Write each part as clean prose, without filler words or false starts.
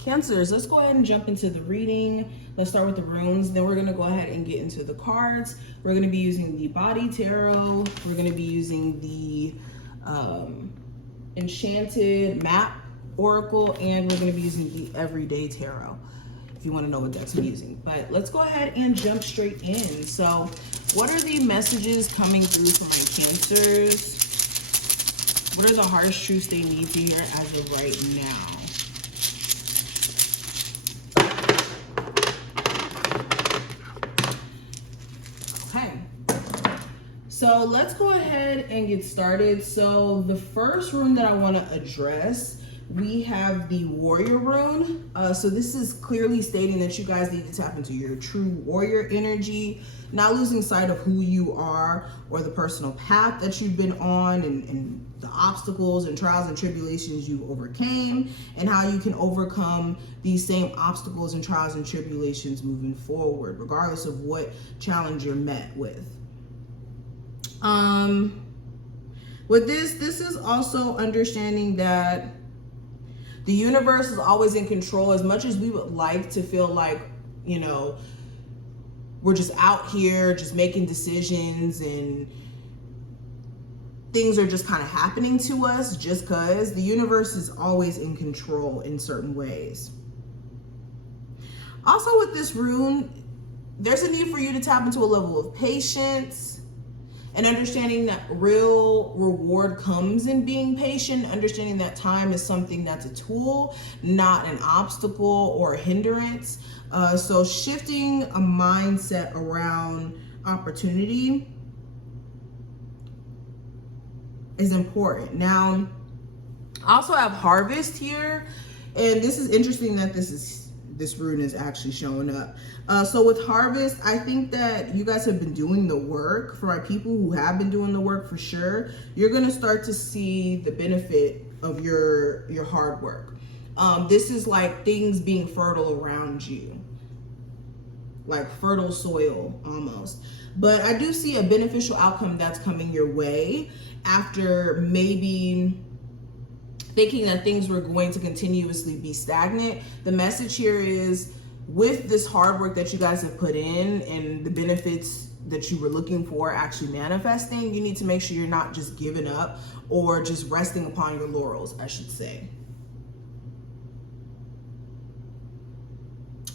Cancers, let's go ahead and jump into the reading. Let's start with the runes. Then we're going to go ahead and get into the cards. We're going to be using the Body Tarot. We're going to be using the Enchanted Map Oracle. And we're going to be using the Everyday Tarot, if you want to know what decks I'm using. But let's go ahead and jump straight in. So what are the messages coming through for my Cancers? What are the harsh truths they need to hear as of right now? So let's go ahead and get started. So the first rune that I want to address, we have the Warrior rune. So this is clearly stating that you guys need to tap into your true warrior energy, not losing sight of who you are or the personal path that you've been on, and the obstacles and trials and tribulations you overcame, and how you can overcome these same obstacles and trials and tribulations moving forward, regardless of what challenge you're met with. With this is also understanding that the universe is always in control. As much as we would like to feel like, you know, we're just out here just making decisions and things are just kind of happening to us just because, the universe is always in control in certain ways. Also with this rune, there's a need for you to tap into a level of patience and understanding that real reward comes in being patient, understanding that time is something that's a tool, not an obstacle or a hindrance. So shifting a mindset around opportunity is important. Now, I also have Harvest here, and this is interesting that this rune is actually showing up. So with Harvest, I think that you guys have been doing the work. For my people who have been doing the work, for sure, you're going to start to see the benefit of your hard work. This is like things being fertile around you, like fertile soil almost. But I do see a beneficial outcome that's coming your way after maybe thinking that things were going to continuously be stagnant. The message here is, with this hard work that you guys have put in and the benefits that you were looking for actually manifesting, you need to make sure you're not just giving up or just resting upon your laurels, I should say.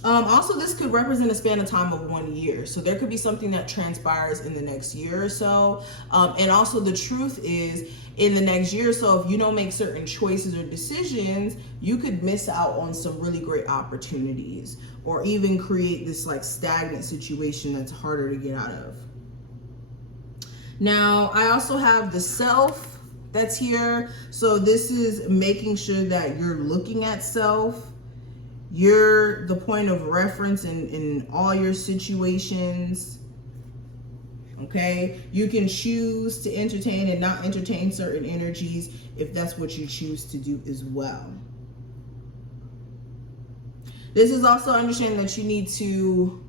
Also, this could represent a span of time of 1 year. So there could be something that transpires in the next year or so. And also the truth is, in the next year or so, if you don't make certain choices or decisions, you could miss out on some really great opportunities, or even create this like stagnant situation that's harder to get out of. Now, I also have the Self that's here. So this is making sure that you're looking at self. You're the point of reference in all your situations. Okay, you can choose to entertain and not entertain certain energies if that's what you choose to do as well. This is also understanding that you need to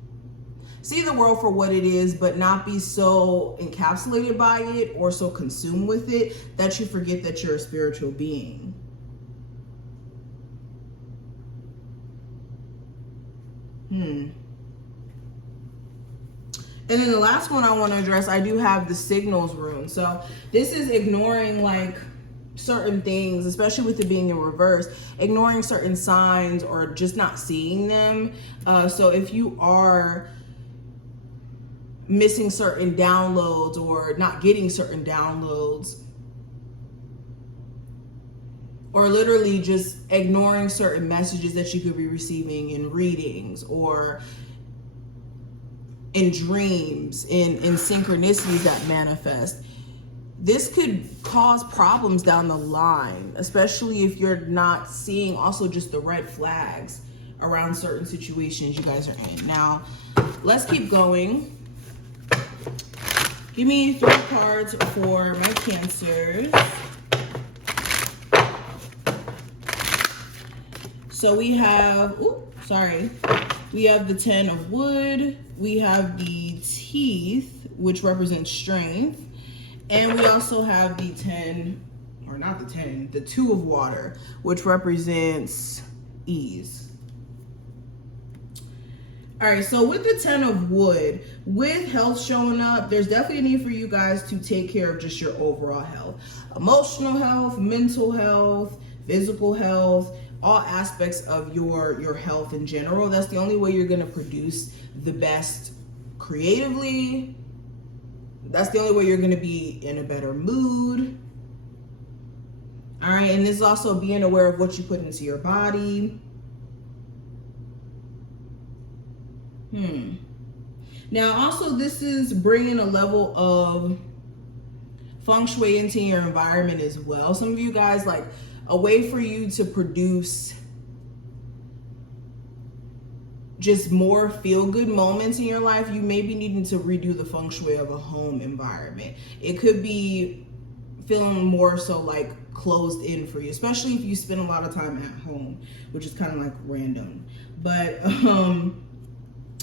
see the world for what it is, but not be so encapsulated by it or so consumed with it that you forget that you're a spiritual being. And then the last one I want to address, I do have the Signals rune. So this is ignoring like certain things, especially with it being in reverse, ignoring certain signs or just not seeing them. So if you are missing certain downloads or not getting certain downloads, or literally just ignoring certain messages that you could be receiving in readings or in dreams, in synchronicities that manifest, this could cause problems down the line, especially if you're not seeing also just the red flags around certain situations you guys are in. Now, let's keep going. Give me 3 cards for my Cancers. So we have, we have the 10 of wood, we have the teeth, which represents strength, and we also have the 2 of water, which represents ease. All right, so with the 10 of wood, with health showing up, there's definitely a need for you guys to take care of just your overall health. Emotional health, mental health, physical health, all aspects of your health in general. That's the only way you're gonna produce the best creatively. That's the only way you're gonna be in a better mood. All right, and this is also being aware of what you put into your body. Now, also, this is bringing a level of feng shui into your environment as well. Some of you guys, like, a way for you to produce just more feel-good moments in your life, you may be needing to redo the feng shui of a home environment. It could be feeling more so like closed in for you, especially if you spend a lot of time at home, which is kind of like random. But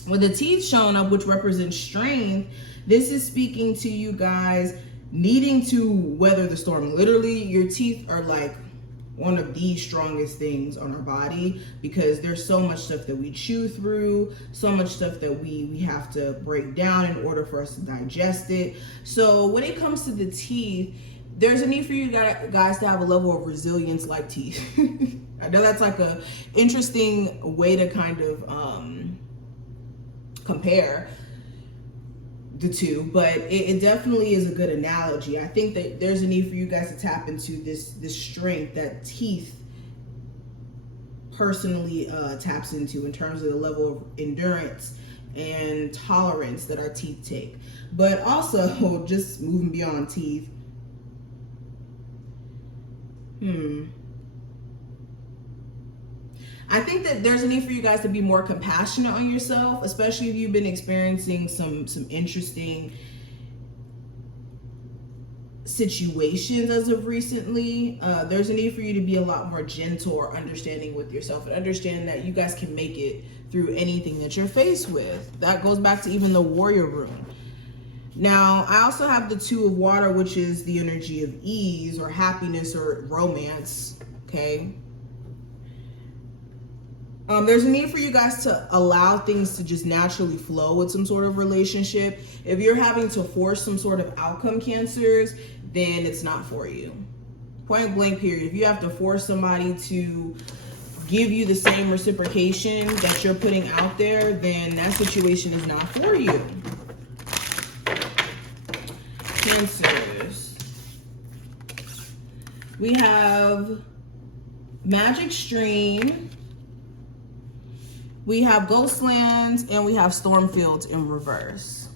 with the teeth showing up, which represents strength, this is speaking to you guys needing to weather the storm. Literally, your teeth are like one of the strongest things on our body, because there's so much stuff that we chew through, so much stuff that we have to break down in order for us to digest it. So when it comes to the teeth, there's a need for you guys to have a level of resilience like teeth. I know that's like a interesting way to kind of compare the two, but it definitely is a good analogy. I think that there's a need for you guys to tap into this strength that teeth personally taps into in terms of the level of endurance and tolerance that our teeth take. But also, just moving beyond teeth, I think that there's a need for you guys to be more compassionate on yourself, especially if you've been experiencing some interesting situations as of recently. There's a need for you to be a lot more gentle or understanding with yourself, and understand that you guys can make it through anything that you're faced with. That goes back to even the warrior rune. Now, I also have the 2 of water, which is the energy of ease or happiness or romance, okay? There's a need for you guys to allow things to just naturally flow with some sort of relationship. If you're having to force some sort of outcome, Cancers, then it's not for you. Point blank period. If you have to force somebody to give you the same reciprocation that you're putting out there, then that situation is not for you. Cancers. We have Magic Stream. We have Ghostlands, and we have Stormfields in reverse.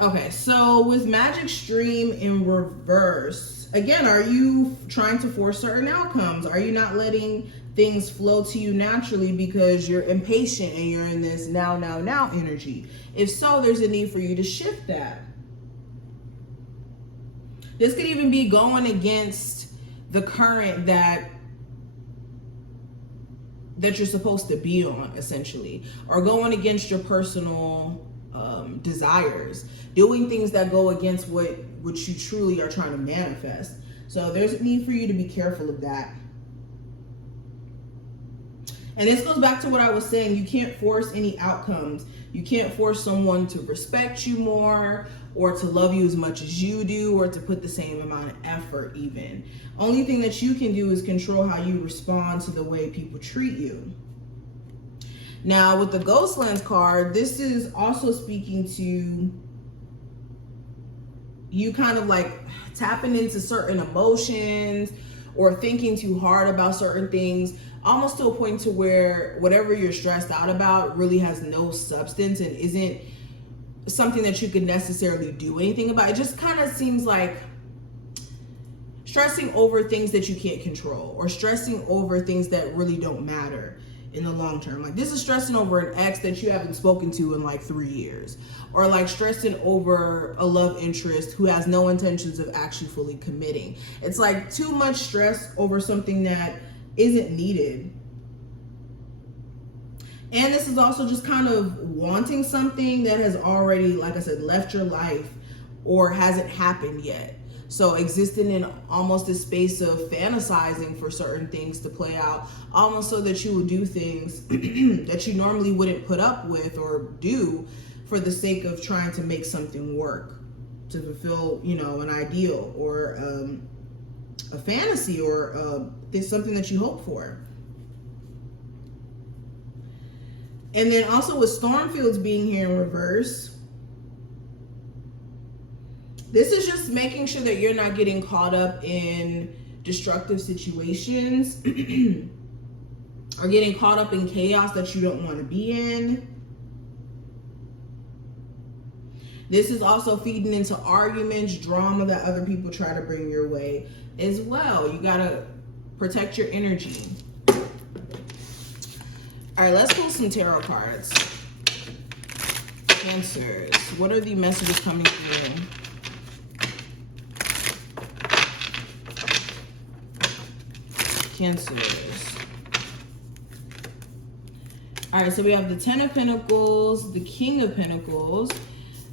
Okay, so with Magic Stream in reverse, again, are you trying to force certain outcomes? Are you not letting things flow to you naturally because you're impatient and you're in this now energy? If so, there's a need for you to shift that. This could even be going against the current that you're supposed to be on, essentially, or going against your personal desires, doing things that go against what you truly are trying to manifest. So there's a need for you to be careful of that. And this goes back to what I was saying. You can't force any outcomes. You can't force someone to respect you more, or to love you as much as you do, or to put the same amount of effort even. Only thing that you can do is control how you respond to the way people treat you. Now, with the Ghostlands card, this is also speaking to you kind of like tapping into certain emotions or thinking too hard about certain things, almost to a point to where whatever you're stressed out about really has no substance and isn't something that you could necessarily do anything about. It just kind of seems like stressing over things that you can't control, or stressing over things that really don't matter in the long term. Like, this is stressing over an ex that you haven't spoken to in like 3 years, or like stressing over a love interest who has no intentions of actually fully committing. It's like too much stress over something that isn't needed. And this is also just kind of wanting something that has already, like I said, left your life or hasn't happened yet. So existing in almost this space of fantasizing for certain things to play out, almost so that you will do things that you normally wouldn't put up with or do for the sake of trying to make something work, to fulfill, you know, an ideal or a fantasy or something that you hope for. And then also with Stormfields being here in reverse, this is just making sure that you're not getting caught up in destructive situations or getting caught up in chaos that you don't want to be in. This is also feeding into arguments, drama that other people try to bring your way as well. You gotta protect your energy. All right, let's pull some tarot cards. Cancers, what are the messages coming through? Cancers. All right, so we have the 10 of Pentacles, the King of Pentacles,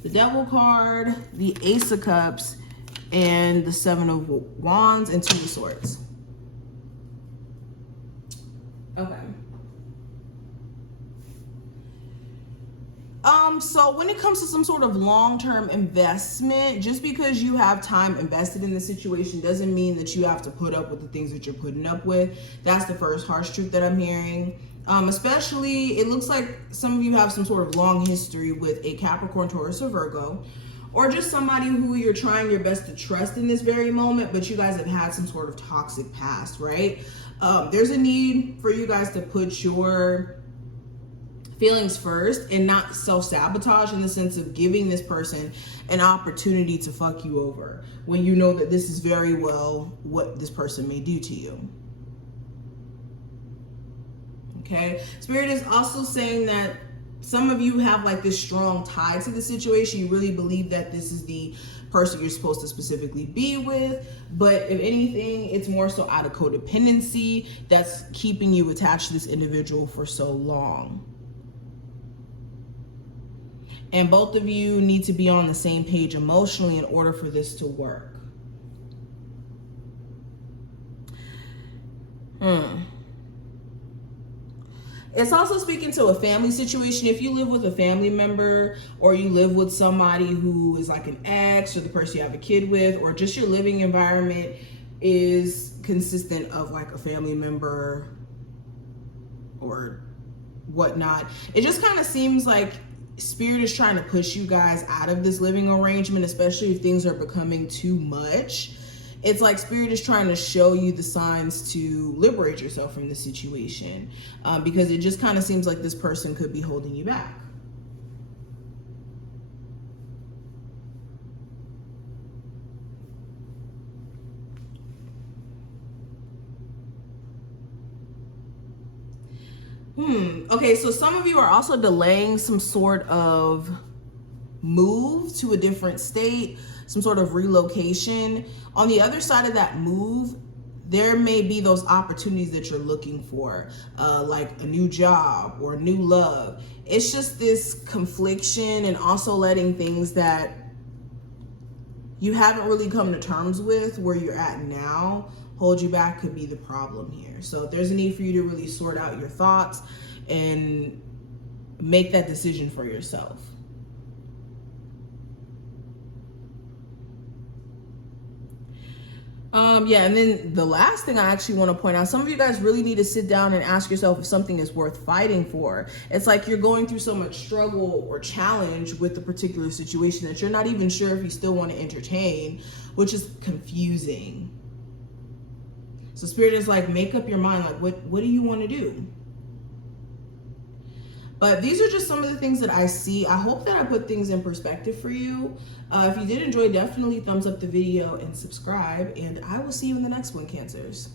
the Devil card, the Ace of Cups, and the 7 of Wands and 2 of Swords. Okay. So when it comes to some sort of long-term investment, just because you have time invested in the situation doesn't mean that you have to put up with the things that you're putting up with. That's the first harsh truth that I'm hearing. Especially, it looks like some of you have some sort of long history with a Capricorn, Taurus, or Virgo, or just somebody who you're trying your best to trust in this very moment, but you guys have had some sort of toxic past, right? There's a need for you guys to put your feelings first and not self-sabotage, in the sense of giving this person an opportunity to fuck you over when you know that this is very well what this person may do to you. Okay, Spirit is also saying that some of you have like this strong tie to the situation. You really believe that this is the person you're supposed to specifically be with, but if anything, it's more so out of codependency that's keeping you attached to this individual for so long. And both of you need to be on the same page emotionally in order for this to work. It's also speaking to a family situation. If you live with a family member, or you live with somebody who is like an ex, or the person you have a kid with, or just your living environment is consistent of like a family member or whatnot, it just kind of seems like Spirit is trying to push you guys out of this living arrangement, especially if things are becoming too much. It's like Spirit is trying to show you the signs to liberate yourself from the situation, because it just kind of seems like this person could be holding you back. Okay, so some of you are also delaying some sort of move to a different state, some sort of relocation. On the other side of that move, there may be those opportunities that you're looking for, like a new job or new love. It's just this confliction, and also letting things that you haven't really come to terms with where you're at now hold you back could be the problem here. So if there's a need for you to really sort out your thoughts and make that decision for yourself. Yeah, and then the last thing I actually want to point out, some of you guys really need to sit down and ask yourself if something is worth fighting for. It's like you're going through so much struggle or challenge with the particular situation that you're not even sure if you still want to entertain, which is confusing. So Spirit is like, make up your mind, like what do you want to do? But these are just some of the things that I see. I hope that I put things in perspective for you. If you did enjoy, definitely thumbs up the video and subscribe. And I will see you in the next one, Cancers.